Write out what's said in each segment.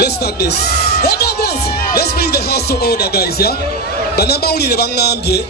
Let's start this. Let's bring the house to order, guys, yeah? Banabawulire bangambye.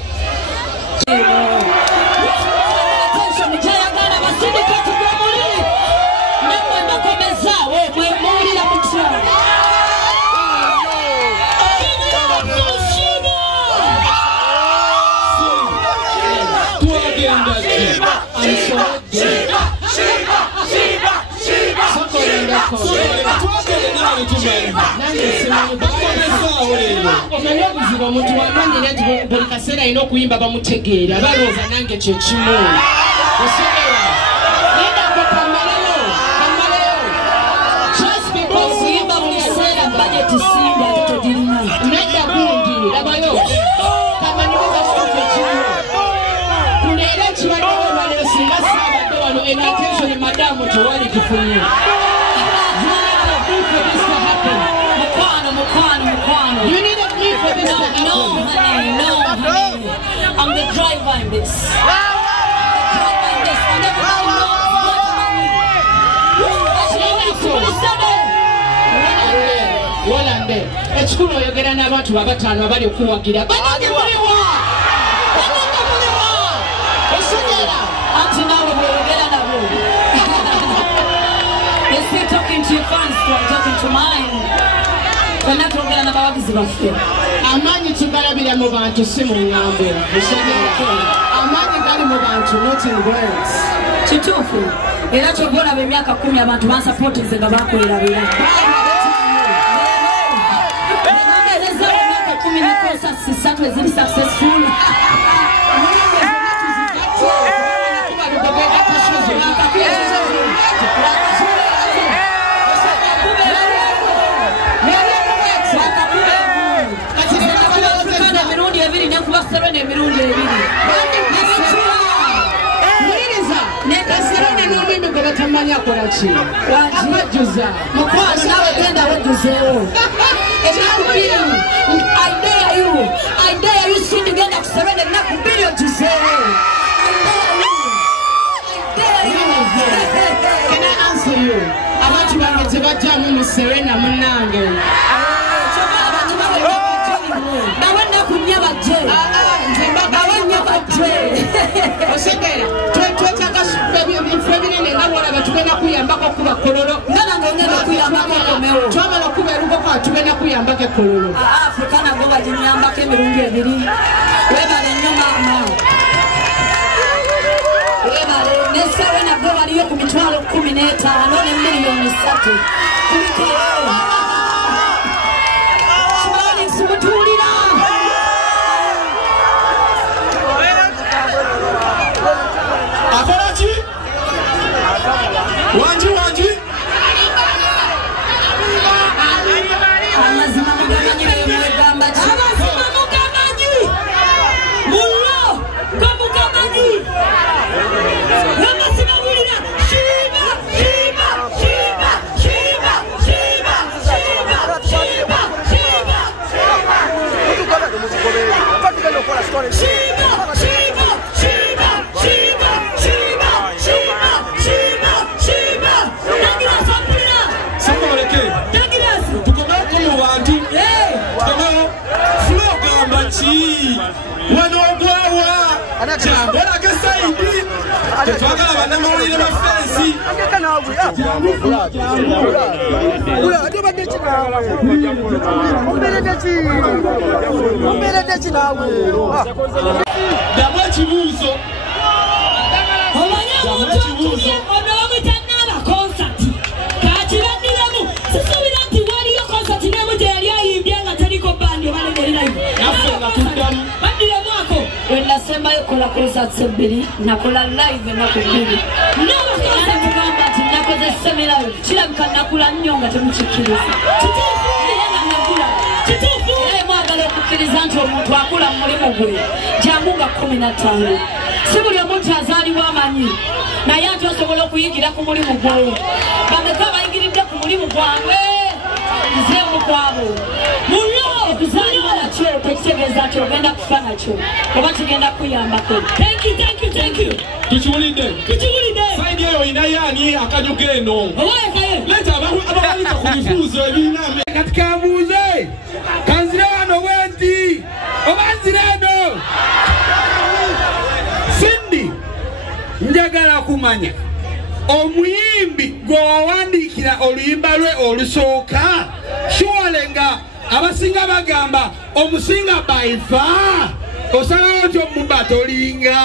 You need a plea for this to happen. No, honey. I'm the driver in this. Ekikulu oyogera n'abantu babataano abali okuwagira banange muliwa osogera anti naawe bweyogera nabo. You're still talking to your fans, I'm talking to mine. Banatwogera n'abawagizi baffe. Amaanyi tugalabira mu bantu si mu ngambo. Amaanyi gali mu bantu, not in words. Kituufu. Era kyogera b'emyaka 10 abantu bansapootinze nga bakolera bera. Is successful. I dare you sing together to surrender not to be your desire. Can I answer you? About you want to get to me, Serena Munange. Now when I could never do, I will never do. O segera, twetaka feminine na wala batugenda kuyambako kuba kololo. Nana ngenda kuyambako komeo. Twamala kuberuko kwa tugenda kuyambako kololo. Afrika na goba jinyambako emirundi ebiri. Webale nnyo mama. Webale nesawe na goba liyo ku mitwalo 15 ne miliyoni 3. Kuliko wewe. Shimali simutulira. Akolachi? Wanji. Amazima mugamanyi mwegamba ki? Amazima mugamanyi. Mullo gamugamanyi. Amazima mulira. Jambola ke saidi. Tetwagala bana mawulire mafensi. Ula adobadde kinawe. Ombere kinawe. Dabwa kibuuzo. Omanyamutuuye ono bamutannaaba concert. Kakirandiramu. Sisuubira nti waliyo concert n'emu teyali ayimbye nga teriko bandi obalengeri live. Naffe nga tuddamu. Baddiremu when nasembayo kola concerts ebbiri nakola live ennaku 2 n'abakazi tugamba nti nakoze semirayo kirabika nakula nnyo nga temukikkiriza kituufu era nga nakula kituufu era mwagala okukkiriza nti omuntu akula mu mulimu gwe jangu nga 15 si buli omuntu azaalibwa amanyi naye ate osobola okuyigira ku mulimu gwo bameka bayigiridde ku mulimu gwabwe nze omukwabo mullo okuzaalibwa nakyo tekitegeeza nti ogenda kufa nakyo oba kigenda kuyambako. Thank you. tukiwulidde saidi eyo inayani akanyugeno leta abalika ku bifuuzo ebirina kati kabuuze kanzire wano bwenti obanzire eno Sindi njagala kumanya omuyimbi gwe wawandiikira oluyimba lwe olusooka shuwale nga abasinga bagamba omusinga baifa osalawo nti omumba tolinga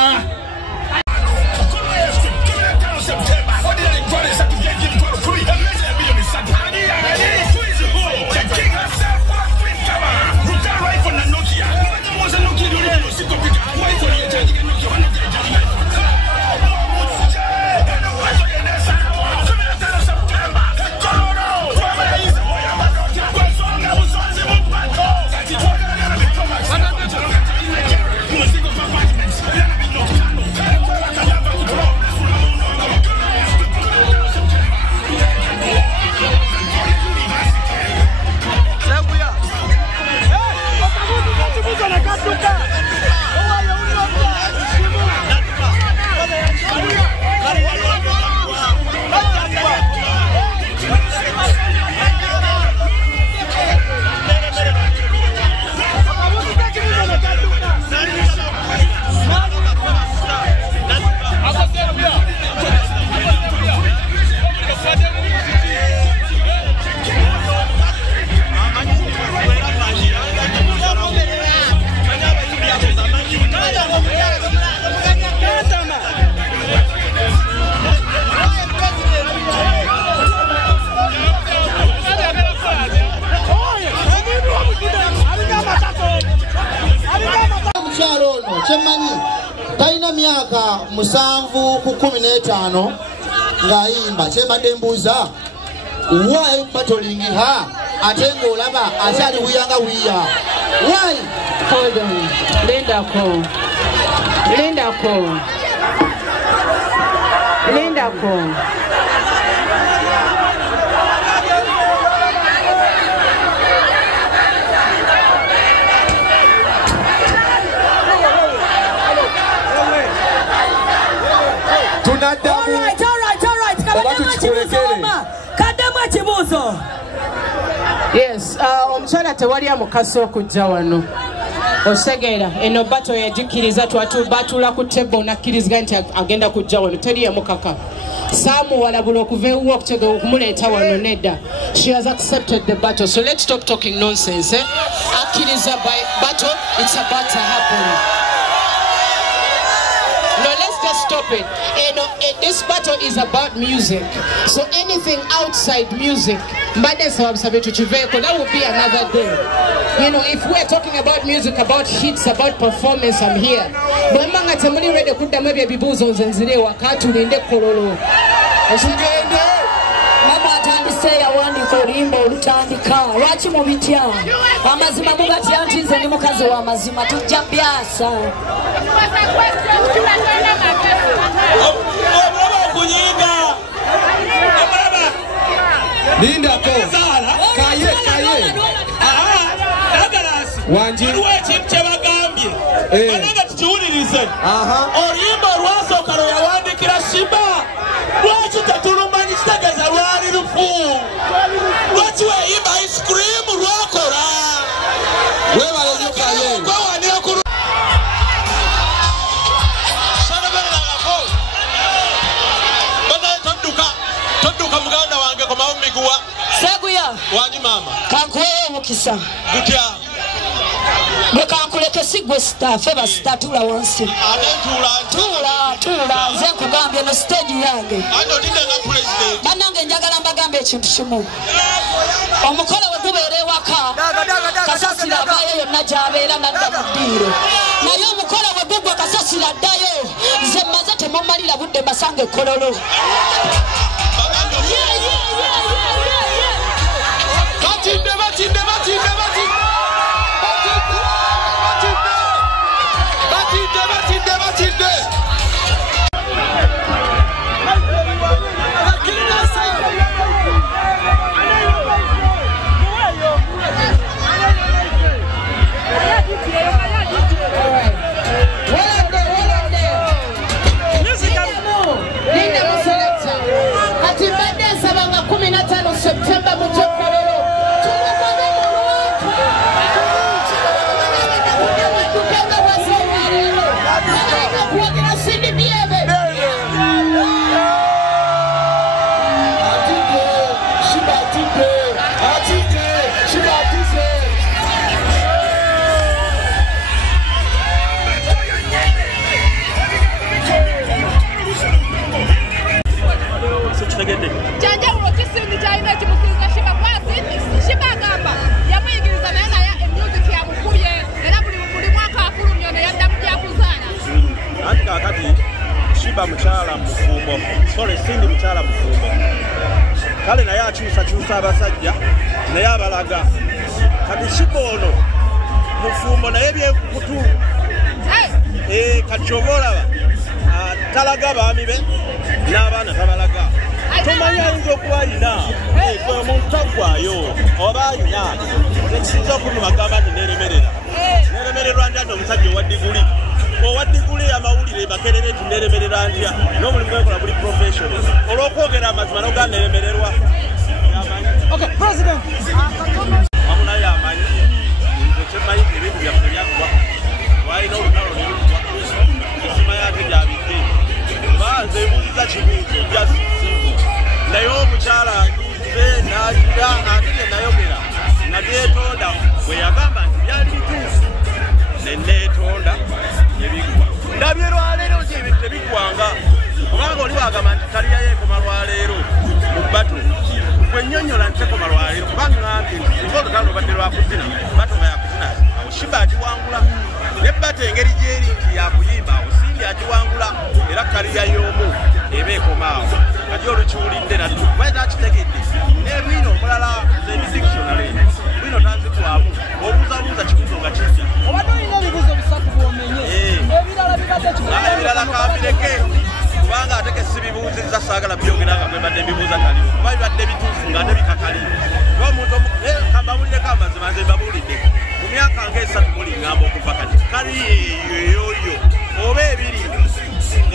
musanvu ku 15 ng'ayimba kyembadde mbuuza why battling ha ate ng'olaba akyali wiyanga wiya why hold on Linda ko Yes, omukyala tewali amukasa okujja wano osegeera eno bato yagikiriza twatubatula ku tebo nakkiriza nti agenda kujja wano teri yamukaka saamuwalabula okuva ewuwa okumuleeta wano nedda. She has accepted the battle, so let's stop talking nonsense. Akkiriza by battle, it's about to happen. No, let's just stop it. This battle is about music. So anything outside music, that will be another day. You know, if we're talking about music, about hits, about performance, I'm here. But Mama atandise yawandiika oluyimba olutandika lwaki mubitya amazima mugatya nti nze ndi mukazi w'amazima tujja byasa Linda ko kaye wanji ekintu kye bagambye bananga tukiwulirize oluyimba olwasooka lwe yawandikira Sheeba lwaki tetulumanyi kitegeeza lwali lufu lwaki weeyimba ice cream lwakola weewaleyokaye todduka muganda wange komawo miguwa seguya wanyi mama kankuweyo omukisa gutya gwe kankuleke si gwe sita ffe basita tuula wansi tuula nze nkugambye no stage yange bannange njagala mbagambe ekintu kimu omukolo we gubeera ewaka kasasira avaayo yonna gy'abeera nadda mu ddiiro naye omukolo we gugwa kasasira addayo nze mmaze temumalira budde mbasanga ekkololo Music Sheeba mukyala mufumbo. Sorry, Cindy mukyala mufumbo. Kale naye akyusa abasajja naye abalaga. Kati Sheeba ono mufumbo naye byekutu. Kati oba olaba talaga baami be n'abaana tabalaga. Tomanya ayinza okuba alina gwe omuntu taggwayo oba alina ekisinza okunuma gamba nti neremererwa ntya nti omusajja owa diguli amawulire makerere nti neremerera ntya n'omulimu gwekola buli professional olw'okwogera amazima noga neremererwa wamuna yamanyi nze kyemanyi ebintu byaffe byakuba walina olutalo nebikuba esima yate gyabidde banze ebuuziza kibuuzo jasisimbu naye omukyala anyize n'agira ate nenayogera nga neetonda bwe yagamba nti byali bituufu neneetonda ebigwa ndabye lwaleero nti ebintu tebiggwanga kubanga oli wagamba nti kaliya yeekoma lwaleero mu bato gwennyonnyola nti tekoma lwaleero kubanga ngambye nti singa olutalo lubadde lwakuzina bato nga yakuzina awo Sheeba agiwangula ne bato engeri gyeri nti yakuyimba awo Cindy agiwangula era kaliya y'omu eba ekoma awo kati olukiwulidde nattu kubanga akitegedde n'ebwino omulala zendi dictionary bwino tanzikwamu obuuzabuuza kibuzo nga kijja obadde olina ebibuzo bisatu bwomenye ebirala bibadde ebirala kambireke kubanga ate ke sibibuuzizza saagala byogera nga bwebadde mbibuuza kaliwo kuba bibadde bituufu nga ate bikakali kuba omuntu kambawulireko amazima nze mbabuulidde mu myaka ng'esatu muli ŋŋamba okuva kati kaliya eyoyo oba ebiri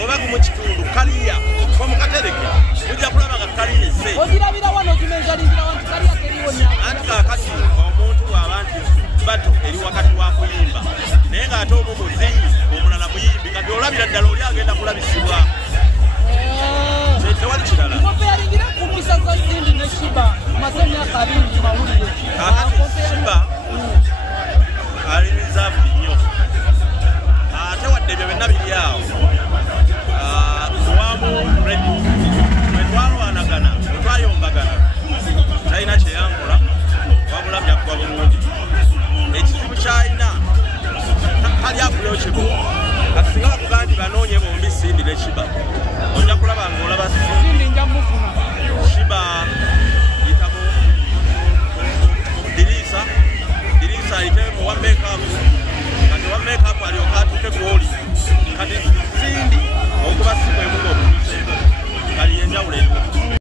oba mu kitundu kaliya ko mukatereke mujja kulaba nga kaliya esse ogirabira wano ogimenzalingira wanti kaliya teriwo anti kaakati omuntu lwaba nti bato eri wakati wa kuyimba naye ng'ate omu muzinyi omulala muyimbi kati olabira ddala oli agenda kulabisibwa tewali kirala kompeyalingire kumpisa za Cindy ne Sheeba maze emyaka 2 mawulire kaakati Sheeba ali reserve nnyo ate wadde ebyo byonna biri awo wamu redi twetwalwanagana twetwayombagana talina kyeyankola wabula byakuba bulungi ekizibu kyalina tali akuyokyebo